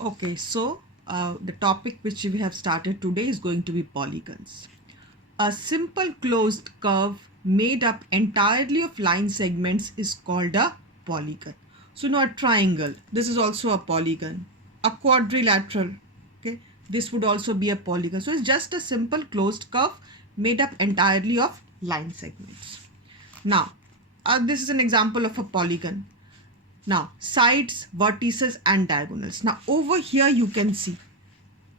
Okay, so the topic which we have started today is going to be polygons. A simple closed curve made up entirely of line segments is called a polygon. So now a triangle, this is also a polygon. A quadrilateral, okay, this would also be a polygon. So it's just a simple closed curve made up entirely of line segments. Now, this is an example of a polygon. Now, sides, vertices and diagonals. Now, over here you can see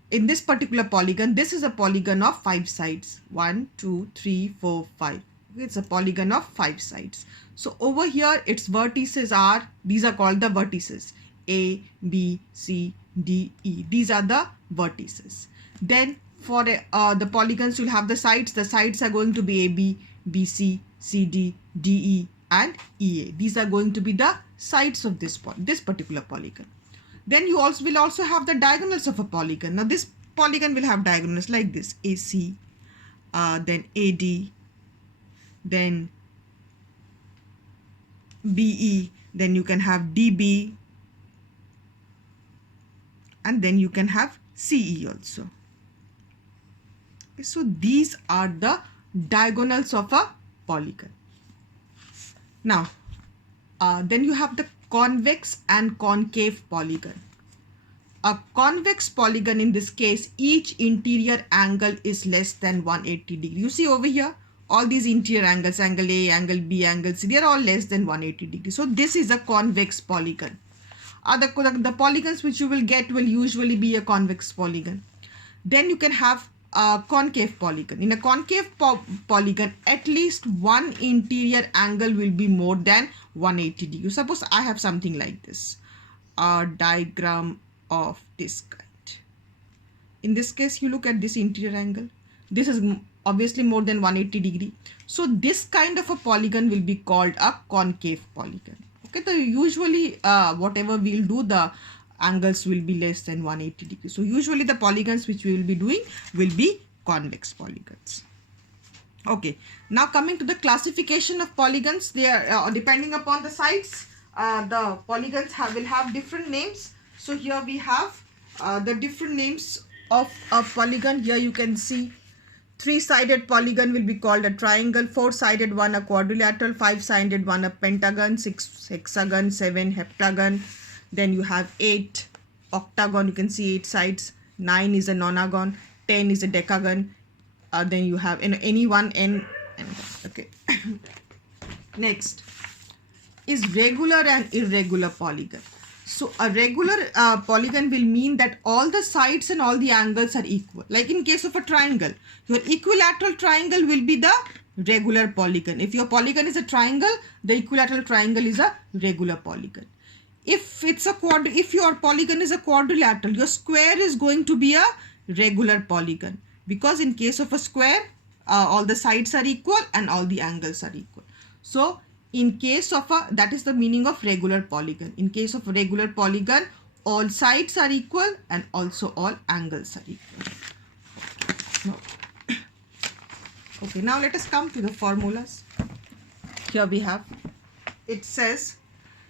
in this particular polygon, this is a polygon of 5 sides. 1, 2, 3, 4, 5. It's a polygon of 5 sides. So over here, its vertices are, these are called the vertices. A, B, C, D, E. These are the vertices. Then for the polygons, you'll have the sides. The sides are going to be AB, BC, CD, DE and EA. These are going to be the sides of this particular polygon. Then you will also have the diagonals of a polygon. Now this polygon will have diagonals like this: AC, then AD, then BE, then you can have DB, and then you can have CE also. Okay, so these are the diagonals of a polygon. Now, then you have the convex and concave polygon. A convex polygon, in this case, each interior angle is less than 180 degrees. You see over here, all these interior angles, angle A, angle B, angle C, they are all less than 180 degrees. So this is a convex polygon. The polygons which you will get will usually be a convex polygon. Then you can have a concave polygon. In a concave polygon, at least one interior angle will be more than 180 degrees. Suppose I have something like this, a diagram of this kind. In this case, you look at this interior angle. This is obviously more than 180 degree. So this kind of a polygon will be called a concave polygon. Okay, so usually whatever we'll do, the angles will be less than 180 degrees. So usually the polygons which we will be doing will be convex polygons. Okay, now coming to the classification of polygons, they are depending upon the sides, the polygons will have different names. So here we have the different names of a polygon. Here you can see 3-sided polygon will be called a triangle, 4-sided one a quadrilateral, 5-sided one a pentagon, 6 hexagon, 7 heptagon. Then you have 8 octagon, you can see 8 sides, 9 is a nonagon, 10 is a decagon. Then you have any one n. Okay. Next is regular and irregular polygon. So a regular polygon will mean that all the sides and all the angles are equal. Like in case of a triangle, your equilateral triangle will be the regular polygon. If your polygon is a triangle, the equilateral triangle is a regular polygon. If your polygon is a quadrilateral, your square is going to be a regular polygon, because in case of a square, all the sides are equal and all the angles are equal. So in case of that is the meaning of regular polygon. In case of a regular polygon, all sides are equal and also all angles are equal. Okay, now let us come to the formulas. Here we have, it says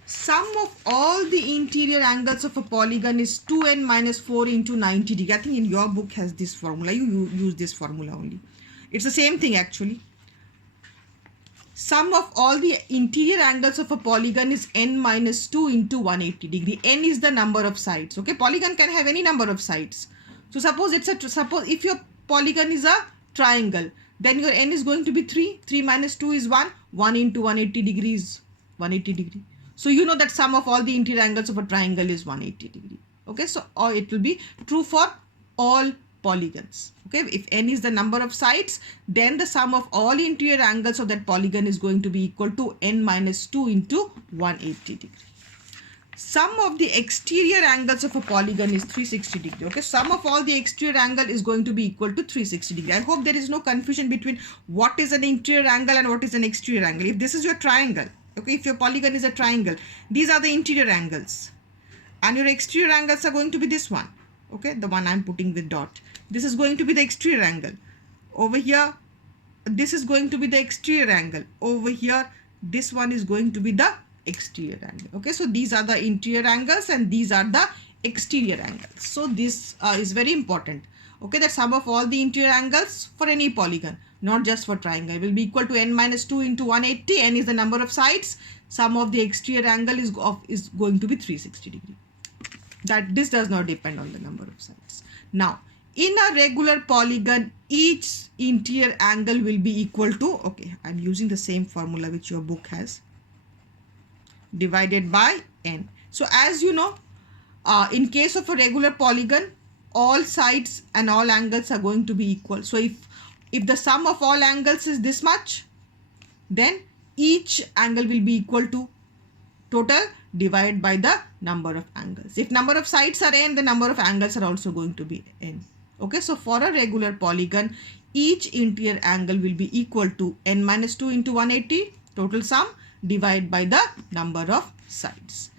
sum of all the interior angles of a polygon is 2n minus 4 into 90 degree. I think in your book has this formula. You use this formula only. It's the same thing actually. Sum of all the interior angles of a polygon is n minus 2 into 180 degree. N is the number of sides. Okay, polygon can have any number of sides. So suppose if your polygon is a triangle, then your n is going to be 3. 3 minus 2 is 1. 1 into 180 degrees, 180 degree. So you know that sum of all the interior angles of a triangle is 180 degree. Okay, so it will be true for all polygons. Okay, if n is the number of sides, then the sum of all interior angles of that polygon is going to be equal to n minus 2 into 180 degree. Sum of the exterior angles of a polygon is 360 degree. Okay, sum of all the exterior angle is going to be equal to 360 degree. I hope there is no confusion between what is an interior angle and what is an exterior angle. If this is your triangle, okay, if your polygon is a triangle, these are the interior angles and your exterior angles are going to be this one. Okay, the one I'm putting with dot. This is going to be the exterior angle. Over here, this is going to be the exterior angle. Over here, this one is going to be the exterior angle. Okay, so these are the interior angles and these are the exterior angles. So this is very important. Okay, that sum of all the interior angles for any polygon, not just for triangle, will be equal to n minus 2 into 180. N is the number of sides. Sum of the exterior angle is going to be 360 degree. That this does not depend on the number of sides. Now, in a regular polygon, each interior angle will be equal to, okay, I'm using the same formula which your book has, divided by n. So as you know, in case of a regular polygon, all sides and all angles are going to be equal. So if the sum of all angles is this much, then each angle will be equal to total divided by the number of angles. If number of sides are n, the number of angles are also going to be n. Okay, so for a regular polygon, each interior angle will be equal to n minus 2 into 180 total sum divided by the number of sides.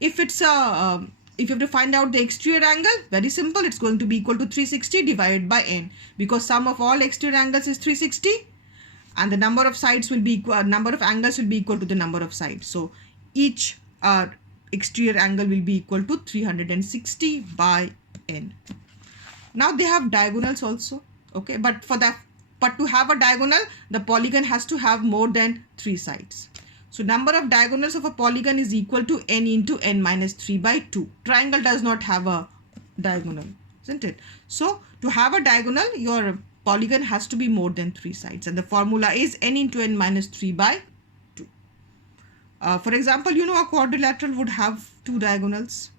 If it's a if you have to find out the exterior angle, very simple, it's going to be equal to 360 divided by n, because sum of all exterior angles is 360 and the number of sides will be equal, number of angles will be equal to the number of sides. So each exterior angle will be equal to 360 by n. Now they have diagonals also. Okay, but to have a diagonal, the polygon has to have more than 3 sides. So number of diagonals of a polygon is equal to n into n minus 3 by 2. Triangle does not have a diagonal, isn't it? So to have a diagonal, your polygon has to be more than 3 sides, and the formula is n into n minus 3 by 2. For example, you know, a quadrilateral would have 2 diagonals.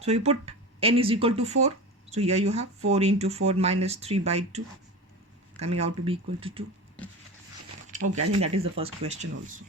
So you put n is equal to 4. So here you have 4 into 4 minus 3 by 2, coming out to be equal to 2. Okay, I think that is the first question also.